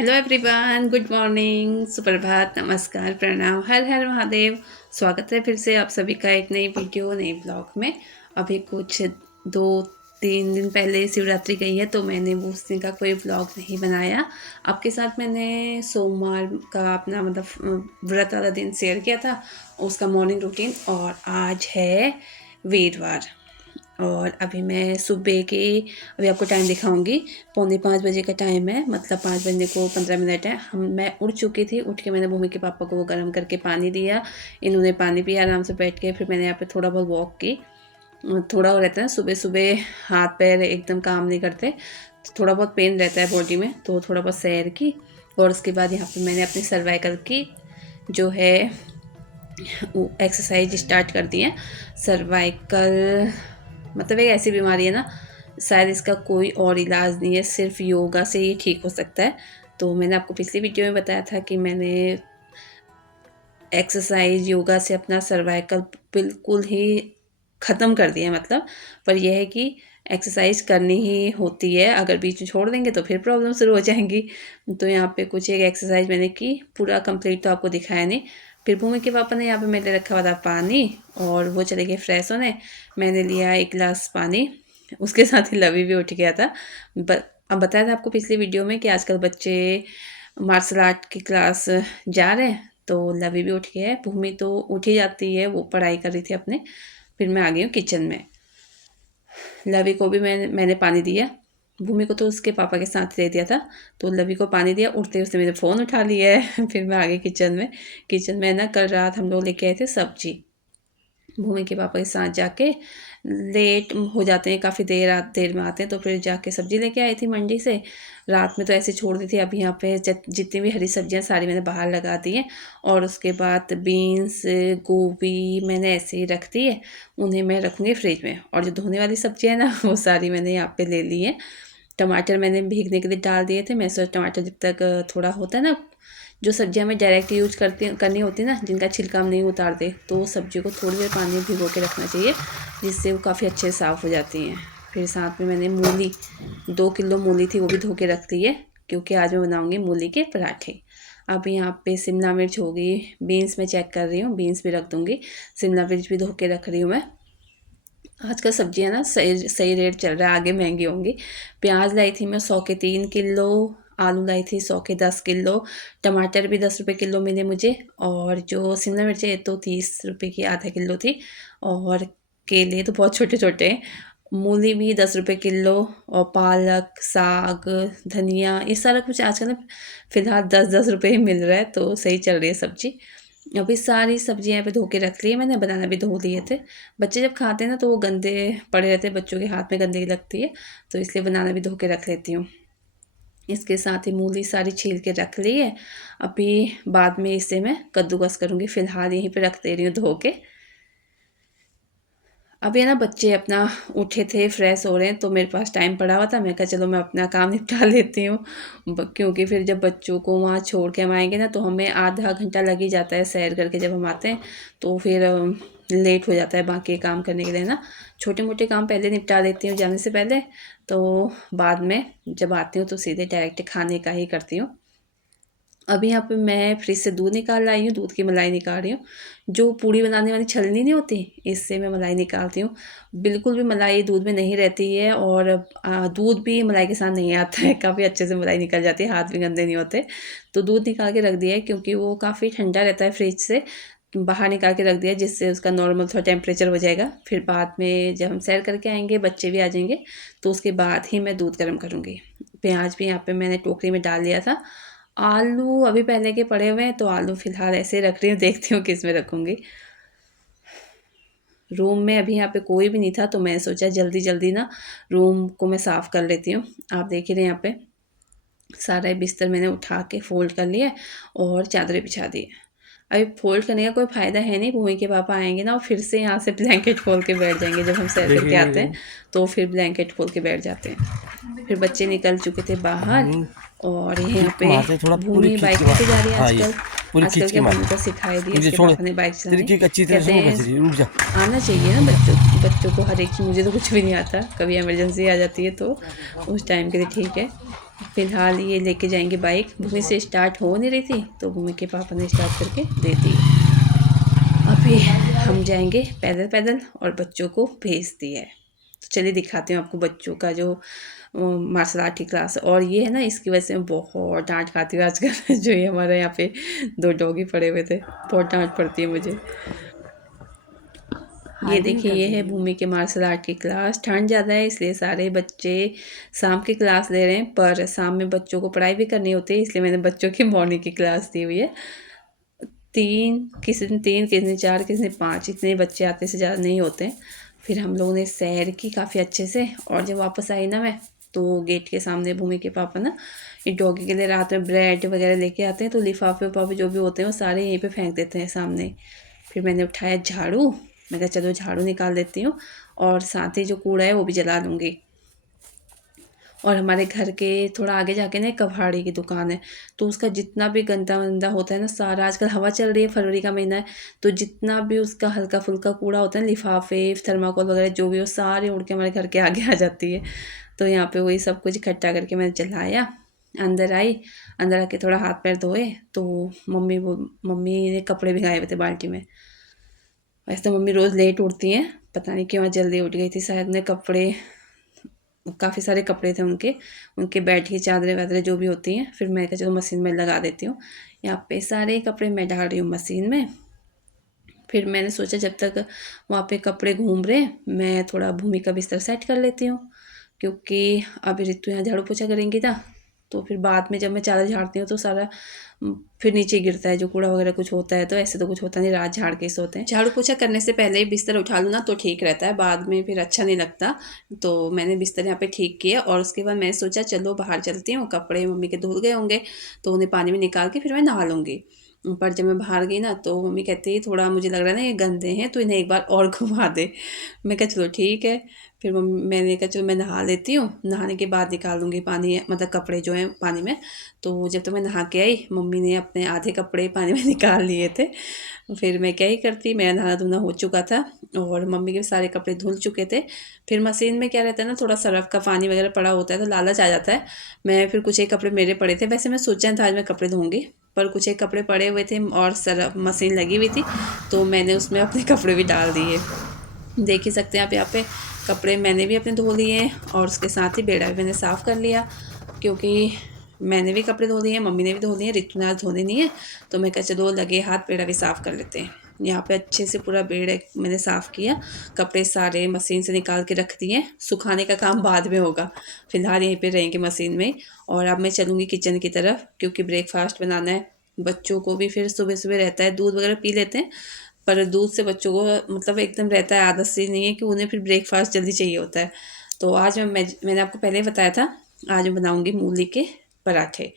Hello everyone, good morning, सुप्रभात, नमस्कार, प्रणाम, हर हर महादेव। स्वागत है फिर से आप सभी का एक नई वीडियो नई ब्लॉग में। अभी कुछ 2-3 दिन पहले शिवरात्रि गई है तो मैंने उस दिन का कोई ब्लॉग नहीं बनाया। आपके साथ मैंने सोमवार का अपना व्रत वाला दिन शेयर किया था, उसका मॉर्निंग रूटीन। और आज है वीरवार और अभी मैं सुबह के अभी आपको टाइम दिखाऊंगी। 4:45 बजे का टाइम है, मतलब 5 बजने को 15 मिनट है। मैं उठ चुकी थी। उठ के मैंने भूमि के पापा को वो गर्म करके पानी दिया, इन्होंने पानी पिया आराम से बैठ के। फिर मैंने यहाँ पे थोड़ा बहुत वॉक की। थोड़ा हो रहता है सुबह सुबह, हाथ पैर एकदम काम नहीं करते तो थोड़ा बहुत पेन रहता है बॉडी में, तो थोड़ा बहुत सैर की। और उसके बाद यहाँ पर मैंने अपनी सर्वाइकल की जो है एक्सरसाइज स्टार्ट कर दी है। सर्वाइकल मतलब एक ऐसी बीमारी है ना, शायद इसका कोई और इलाज नहीं है, सिर्फ योगा से ही ठीक हो सकता है। तो मैंने आपको पिछली वीडियो में बताया था कि मैंने एक्सरसाइज योगा से अपना सर्वाइकल बिल्कुल ही ख़त्म कर दिया मतलब। पर यह है कि एक्सरसाइज करनी ही होती है, अगर बीच में छोड़ देंगे तो फिर प्रॉब्लम शुरू हो जाएंगी। तो यहाँ पे कुछ एक एक्सरसाइज मैंने की, पूरा कंप्लीट तो आपको दिखाया नहीं। फिर भूमि के पापा ने यहाँ पे मेरे रखा हुआ था पानी और वो चले गए फ्रेश होने। मैंने लिया 1 गिलास पानी, उसके साथ ही लवी भी उठ गया था। अब बताया था आपको पिछली वीडियो में कि आजकल बच्चे मार्शल आर्ट की क्लास जा रहे हैं, तो लवी भी उठ गया है। भूमि तो उठ ही जाती है, वो पढ़ाई कर रही थी अपने। फिर मैं आ गई हूँ किचन में। लवी को भी मैंने पानी दिया, भूमि को तो उसके पापा के साथ दे दिया था। तो लवी को पानी दिया, उठते ही उसने मेरे फ़ोन उठा लिया है। फिर मैं आ गई किचन में। किचन में ना कल रात हम लोग लेके आए थे सब्जी, भूमि के पापा के साथ जाके। लेट हो जाते हैं, काफ़ी देर में आते हैं, तो फिर जाके सब्ज़ी लेके आई थी मंडी से। रात में तो ऐसे छोड़ दी थी। अब यहाँ पे जितनी भी हरी सब्जियाँ सारी मैंने बाहर लगा दी हैं। और उसके बाद बीन्स गोभी मैंने ऐसे ही रख दी है, उन्हें मैं रखूँगी फ्रिज में। और जो धोने वाली सब्जियाँ हैं ना, वो सारी मैंने यहाँ पे ले ली है। टमाटर मैंने भीगने के लिए डाल दिए थे। मैं सोचा टमाटर जब तक थोड़ा होता है ना, जो सब्जियां मैं डायरेक्ट यूज करनी होती है ना, जिनका छिलका हम नहीं उतारते, तो वो सब्जी को थोड़ी देर पानी में भिगो के रखना चाहिए, जिससे वो काफ़ी अच्छे साफ़ हो जाती हैं। फिर साथ में मैंने मूली 2 किलो मूली थी, वो भी धो के रख दी है, क्योंकि आज मैं बनाऊँगी मूली के पराठे। अब यहाँ पे शिमला मिर्च हो गई, बीन्स मैं चेक कर रही हूँ, बीन्स भी रख दूँगी, शिमला मिर्च भी धो के रख रही हूँ मैं। आजकल सब्जियां ना सही रेट चल रहा है, आगे महंगी होंगी। प्याज लाई थी मैं 100 के 3 किलो, आलू लाई थी 100 के 10 किलो, टमाटर भी 10 रुपये किलो मिले मुझे। और जो शिमला मिर्च है तो 30 रुपये की आधा किलो थी। और केले तो बहुत छोटे छोटे हैं। मूली भी 10 रुपये किलो। और पालक, साग, धनिया, ये सारा कुछ आजकल ना फ़िलहाल 10-10 रुपये ही मिल रहा है, तो सही चल रही है सब्ज़ी। अभी सारी सब्जियां यहाँ पे धो के रख ली है मैंने, बनाना भी धो लिए थे। बच्चे जब खाते हैं ना तो वो गंदे पड़े रहते हैं, बच्चों के हाथ में गंदगी लगती है, तो इसलिए बनाना भी धो के रख लेती हूँ। इसके साथ ही मूली सारी छील के रख ली है। अभी बाद में इसे मैं कद्दूकस करूँगी, फ़िलहाल यहीं पे रख दे रही हूँ धो के। अभी ना बच्चे अपना उठे थे, फ्रेश हो रहे हैं, तो मेरे पास टाइम पड़ा हुआ था। मैं कहा चलो मैं अपना काम निपटा लेती हूँ, क्योंकि फिर जब बच्चों को वहाँ छोड़ के हम आएंगे ना, तो हमें आधा घंटा लग ही जाता है सैर करके जब हम आते हैं, तो फिर लेट हो जाता है बाकी काम करने के लिए ना। छोटे मोटे काम पहले निपटा लेती हूँ जाने से पहले, तो बाद में जब आती हूँ तो सीधे डायरेक्ट खाने का ही करती हूँ। अभी यहाँ पे मैं फ्रिज से दूध निकाल लाई हूँ, दूध की मलाई निकाल रही हूँ। जो पूड़ी बनाने वाली छलनी नहीं होती, इससे मैं मलाई निकालती हूँ। बिल्कुल भी मलाई दूध में नहीं रहती है, और दूध भी मलाई के साथ नहीं आता है, काफ़ी अच्छे से मलाई निकल जाती है, हाथ भी गंदे नहीं होते। तो दूध निकाल के रख दिया है, क्योंकि वो काफ़ी ठंडा रहता है फ्रिज से, बाहर निकाल के रख दिया, जिससे उसका नॉर्मल थोड़ा टेम्परेचर हो जाएगा। फिर बाद में जब हम सैर करके आएंगे, बच्चे भी आ जाएंगे, तो उसके बाद ही मैं दूध गर्म करूँगी। प्याज भी यहाँ पे मैंने टोकरी में डाल दिया था। आलू अभी पहले के पड़े हुए हैं, तो आलू फ़िलहाल ऐसे रख रही हूँ, देखती हूँ किस में रखूँगी। रूम में अभी यहाँ पे कोई भी नहीं था, तो मैं सोचा जल्दी जल्दी ना रूम को मैं साफ़ कर लेती हूँ। आप देख ही रहे हैं यहाँ पे सारा बिस्तर मैंने उठा के फ़ोल्ड कर लिया और चादरें बिछा दी। अभी फ़ोल्ड करने का कोई फ़ायदा है नहीं, भूमि के पापा आएंगे ना और फिर से यहाँ से ब्लैंकेट खोल के बैठ जाएंगे। जब हम सैर करके आते हैं तो फिर ब्लैंकेट खोल के बैठ जाते हैं। फिर बच्चे निकल चुके थे बाहर, और यहाँ पे भूमि बाइक लेके जा रही है आजकल क्या भूमि को सिखाई दी इसके पापा ने बाइक चलानी। कहते हैं आना चाहिए ना बच्चों को हर एक चीज़। मुझे तो कुछ भी नहीं आता, कभी इमरजेंसी आ जाती है तो उस टाइम के लिए ठीक है। फ़िलहाल ये लेके जाएंगे बाइक। भूमि से स्टार्ट हो नहीं रही थी तो भूमि के पापा ने स्टार्ट करके दे दी। अभी हम जाएंगे पैदल पैदल और बच्चों को भेज दिया है। तो चलिए दिखाती हूँ आपको बच्चों का जो मार्शल आर्ट की क्लास। और ये है ना, इसकी वजह से मैं बहुत डांट खाती हूँ आजकल जो ये हमारे यहाँ पे 2 डॉगी पड़े हुए थे, बहुत डांट पड़ती है मुझे। ये देखिए, ये है भूमि के मार्शल आर्ट की क्लास। ठंड ज़्यादा है इसलिए सारे बच्चे शाम की क्लास ले रहे हैं, पर शाम में बच्चों को पढ़ाई भी करनी होती है, इसलिए मैंने बच्चों की मॉर्निंग की क्लास दी हुई है। 3 किसी दिन 3 किसी दिन 4 किसी दिन 5 इतने बच्चे आते से ज़्यादा नहीं होते हैं। फिर हम लोगों ने सैर की काफ़ी अच्छे से, और जब वापस आई ना मैं, तो गेट के सामने भूमि के पापा ना ये डॉगी के लिए रात में ब्रेड वगैरह लेके आते हैं, तो लिफाफे वफाफे जो भी होते हैं वो सारे यहीं पे फेंक देते हैं सामने। फिर मैंने उठाया झाड़ू, मैं कहा चलो झाड़ू निकाल देती हूँ और साथ ही जो कूड़ा है वो भी जला लूँगी। और हमारे घर के थोड़ा आगे जाके ना एक कबाड़ी की दुकान है, तो उसका जितना भी गंदा वंदा होता है ना सारा, आजकल हवा चल रही है, फरवरी का महीना है, तो जितना भी उसका हल्का फुल्का कूड़ा होता है, लिफाफे थर्माकोल वगैरह जो भी हो, सारे उड़ के हमारे घर के आगे आ जाती है। तो यहाँ पे वही सब कुछ इकट्ठा करके मैंने जलाया, अंदर आई, अंदर आके थोड़ा हाथ पैर धोए, तो मम्मी ने कपड़े भिगाए हुए थे बाल्टी में। वैसे तो मम्मी रोज़ लेट उठती हैं, पता नहीं क्यों आज जल्दी उठ गई थी, शायद ने कपड़े, काफ़ी सारे कपड़े थे उनके, उनके बेड की चादरें वादरें जो भी होती हैं। फिर मैं कहा चलो मशीन में लगा देती हूँ। यहाँ पे सारे कपड़े मैं डाल रही हूँ मशीन में। फिर मैंने सोचा जब तक वहाँ पे कपड़े घूम रहे मैं थोड़ा भूमि का बिस्तर सेट कर लेती हूँ, क्योंकि अभी रितु यहाँ झाड़ू पोछा करेंगी ना, तो फिर बाद में जब मैं चादर झाड़ती हूँ तो सारा फिर नीचे गिरता है जो कूड़ा वगैरह कुछ होता है, तो ऐसे तो कुछ होता नहीं, रात झाड़ के सोते हैं। झाड़ू पोछा करने से पहले ही बिस्तर उठा लूँ ना तो ठीक रहता है, बाद में फिर अच्छा नहीं लगता। तो मैंने बिस्तर यहाँ पे ठीक किया और उसके बाद मैंने सोचा चलो बाहर चलती हूँ, कपड़े मम्मी के धुल गए होंगे तो उन्हें पानी में निकाल के फिर मैं नहा लूँगी। पर जब मैं बाहर गई ना तो मम्मी कहती है थोड़ा मुझे लग रहा है ना ये गंदे हैं, तो इन्हें एक बार और घुमा दे। मैं कहा चलो ठीक है। फिर मैंने कहा चलो मैं नहा लेती हूँ, नहाने के बाद निकाल दूँगी पानी, मतलब कपड़े जो हैं पानी में। तो जब तक मैं नहा के आई मम्मी ने अपने आधे कपड़े पानी में निकाल लिए थे। फिर मैं क्या ही करती, मेरा नहाना धोना हो चुका था और मम्मी के सारे कपड़े धुल चुके थे। फिर मशीन में क्या रहता है ना, थोड़ा सर्फ का पानी वगैरह पड़ा होता है तो लालच आ जाता है। मैं फिर कुछ एक कपड़े मेरे पड़े थे, वैसे मैं सोचा था आज मैं कपड़े धोऊंगी, पर कुछ एक कपड़े पड़े हुए थे और सर्फ मशीन लगी हुई थी, तो मैंने उसमें अपने कपड़े भी डाल दिए। देख ही सकते हैं आप यहाँ पे, कपड़े मैंने भी अपने धो लिए हैं और उसके साथ ही बेड़ा भी मैंने साफ़ कर लिया, क्योंकि मैंने भी कपड़े धो लिए हैं, मम्मी ने भी धो लिए हैं, रितु ने आज धोने नहीं है, तो मैं कहा चलो लगे हाथ बेड़ा भी साफ़ कर लेते हैं। यहाँ पे अच्छे से पूरा बेड़ मैंने साफ़ किया, कपड़े सारे मशीन से निकाल के रख दिए, सुखाने का काम बाद में होगा, फिलहाल यहीं पे रहेंगे मशीन में। और अब मैं चलूँगी किचन की तरफ, क्योंकि ब्रेकफास्ट बनाना है। बच्चों को भी फिर सुबह सुबह रहता है, दूध वगैरह पी लेते हैं, पर दूध से बच्चों को मतलब एकदम रहता है, आदत सी नहीं है कि उन्हें फिर ब्रेकफास्ट जल्दी चाहिए होता है। तो आज मैंने आपको पहले ही बताया था, आज मैं बनाऊँगी मूली के पराठे।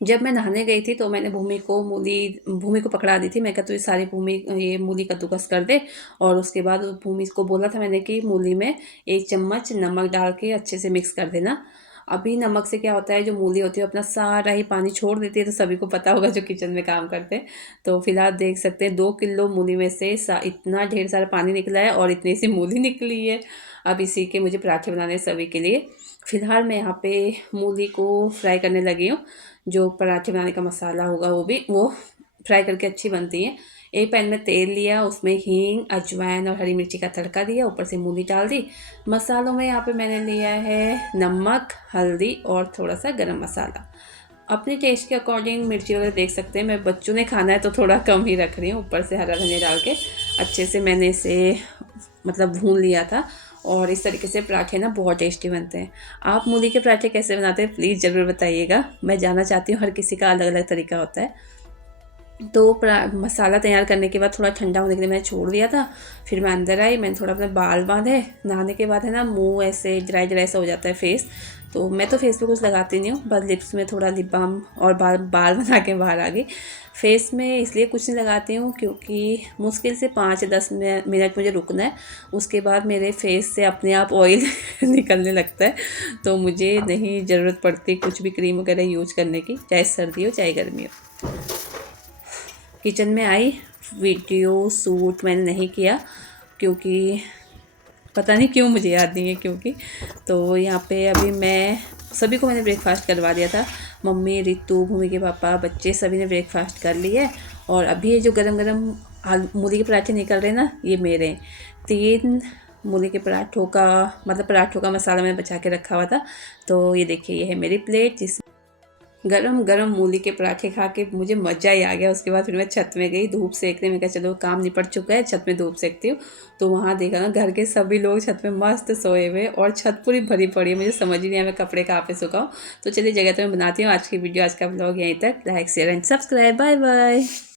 जब मैं नहाने गई थी तो मैंने भूमि को पकड़ा दी थी, मैं कहा तू ये मूली कद्दूकस कर दे। और उसके बाद भूमि को बोला था मैंने कि मूली में 1 चम्मच नमक डाल के अच्छे से मिक्स कर देना। अभी नमक से क्या होता है, जो मूली होती है अपना सारा ही पानी छोड़ देती है, तो सभी को पता होगा जो किचन में काम करते हैं। तो फिलहाल देख सकते हैं 2 किलो मूली में से इतना ढेर सारा पानी निकला है और इतनी सी मूली निकली है। अब इसी के मुझे पराठे बनाने हैं सभी के लिए। फिलहाल मैं यहाँ पे मूली को फ्राई करने लगी हूँ। जो पराठे बनाने का मसाला होगा वो फ्राई करके अच्छी बनती हैं। एक पैन में तेल लिया, उसमें हींग, अजवाइन और हरी मिर्ची का तड़का दिया, ऊपर से मूली डाल दी। मसालों में यहाँ पे मैंने लिया है नमक, हल्दी और थोड़ा सा गरम मसाला। अपने टेस्ट के अकॉर्डिंग मिर्ची वगैरह देख सकते हैं, मैं बच्चों ने खाना है तो थोड़ा कम ही रख रही हूँ। ऊपर से हरा धनिया डाल के अच्छे से मैंने इसे मतलब भून लिया था। और इस तरीके से पराठे ना बहुत टेस्टी बनते हैं। आप मूली के पराठे कैसे बनाते हैं प्लीज़ ज़रूर बताइएगा, मैं जानना चाहती हूँ, हर किसी का अलग अलग तरीका होता है। तो मसाला तैयार करने के बाद थोड़ा ठंडा होने के लिए मैंने छोड़ दिया था। फिर मैं अंदर आई, मैंने थोड़ा अपने बाल बांधे। नहाने के बाद है ना मुंह ऐसे ड्राई ड्राई सा हो जाता है फेस, तो मैं तो फेस पे कुछ लगाती नहीं हूँ, बस लिप्स में थोड़ा लिप बाम और बाल बना के बाहर आ गई। फेस में इसलिए कुछ नहीं लगाती हूँ क्योंकि मुश्किल से 5-10 मिनट मुझे रुकना है, उसके बाद मेरे फेस से अपने आप ऑयल निकलने लगता है, तो मुझे नहीं ज़रूरत पड़ती कुछ भी क्रीम वगैरह यूज करने की, चाहे सर्दी हो चाहे गर्मी हो। किचन में आई, वीडियो शूट मैंने नहीं किया क्योंकि पता नहीं क्यों, मुझे याद नहीं है क्योंकि। तो यहाँ पे अभी मैं सभी को मैंने ब्रेकफास्ट करवा दिया था। मम्मी, रितु, भूमि के पापा, बच्चे सभी ने ब्रेकफास्ट कर लिया है। और अभी ये जो गरम गरम आलू मूली के पराठे निकल रहे हैं ना, ये मेरे हैं। 3 मूली के पराठों का मतलब पराठों का मसाला मैंने बचा के रखा हुआ था। तो ये देखिए, ये है मेरी प्लेट जिस गरम गरम मूली के पराठे खा के मुझे मज़ा ही आ गया। उसके बाद फिर मैं छत में गई धूप सेकने। मैं कहा चलो काम निपट चुका है, छत में धूप सेकती हूँ। तो वहाँ देखा ना, घर के सभी लोग छत में मस्त सोए हुए और छत पूरी भरी पड़ी है। मुझे समझ ही नहीं आया मैं कपड़े कहाँ पे सुखाऊँ। तो चलिए जगह तो मैं बनाती हूँ। आज की वीडियो, आज का ब्लॉग यहीं तक। Like, share and subscribe. Bye bye.